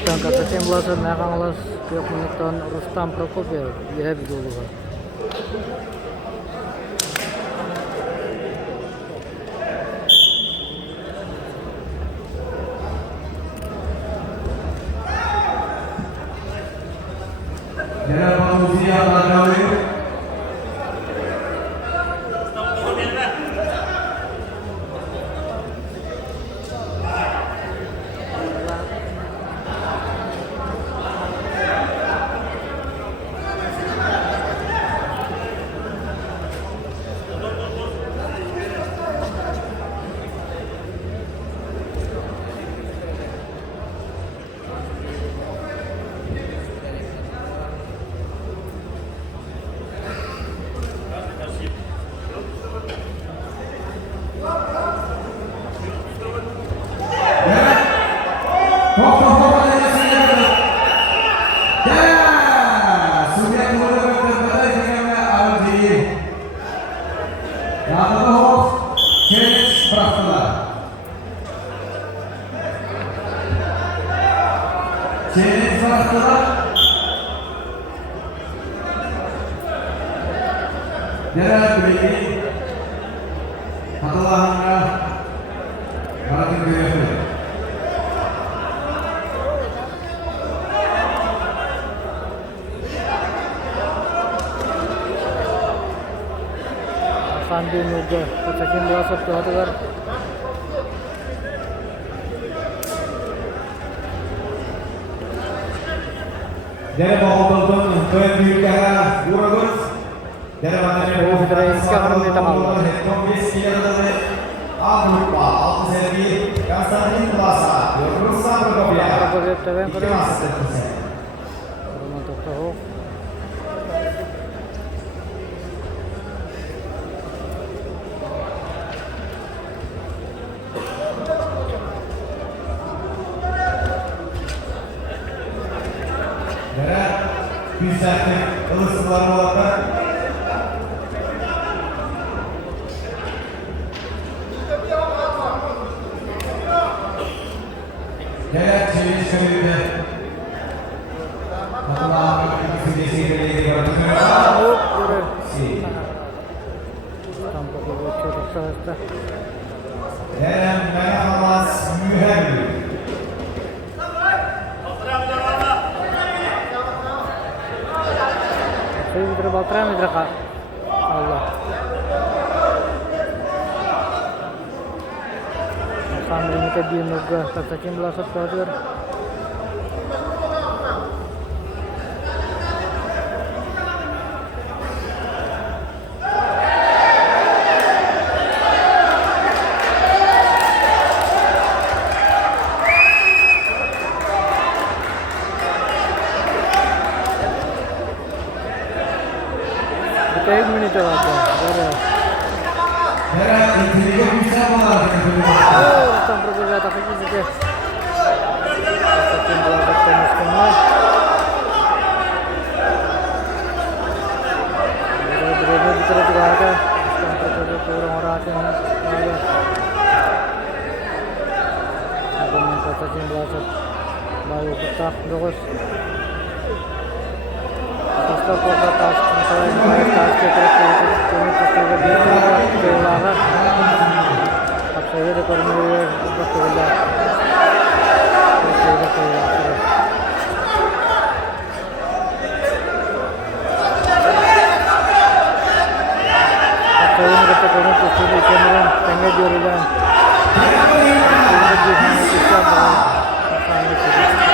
Kata Cemblasan Nakanglas Pihak Menonton Rustam Prokopyev Lihat dulu kan. Dalam posisi yang terakhir Sambil juga Kata Cemblasan Tuhagar dari bawah tonton berdiri arah Buragus dari mana sekarang di tengah kompis kira-kira Agrupa Altuseri Kasar Indonesia Rustam Prokopyev untuk tahu bisa terus melakukan ya jenis kerja masalah sisi dari tampak bocor saja dan Mas Muhammad saya terbakar kak Allah sambil kita di nuga Kata Cemblasan Tuhagar एक minute आता bisa Rustam Prokopyev tapi juga Kata Cemblasan tenis kemana berada di terus harga Rustam Prokopyev orang-orang asing ada dengan Kata Cemblasan baru petak terus atas atas masalah investasi terus ini pasti kehilangan tak saya di korner untuk kehilangan saya ini kata korner pasti di kemudian tengah jualan ini di mana kita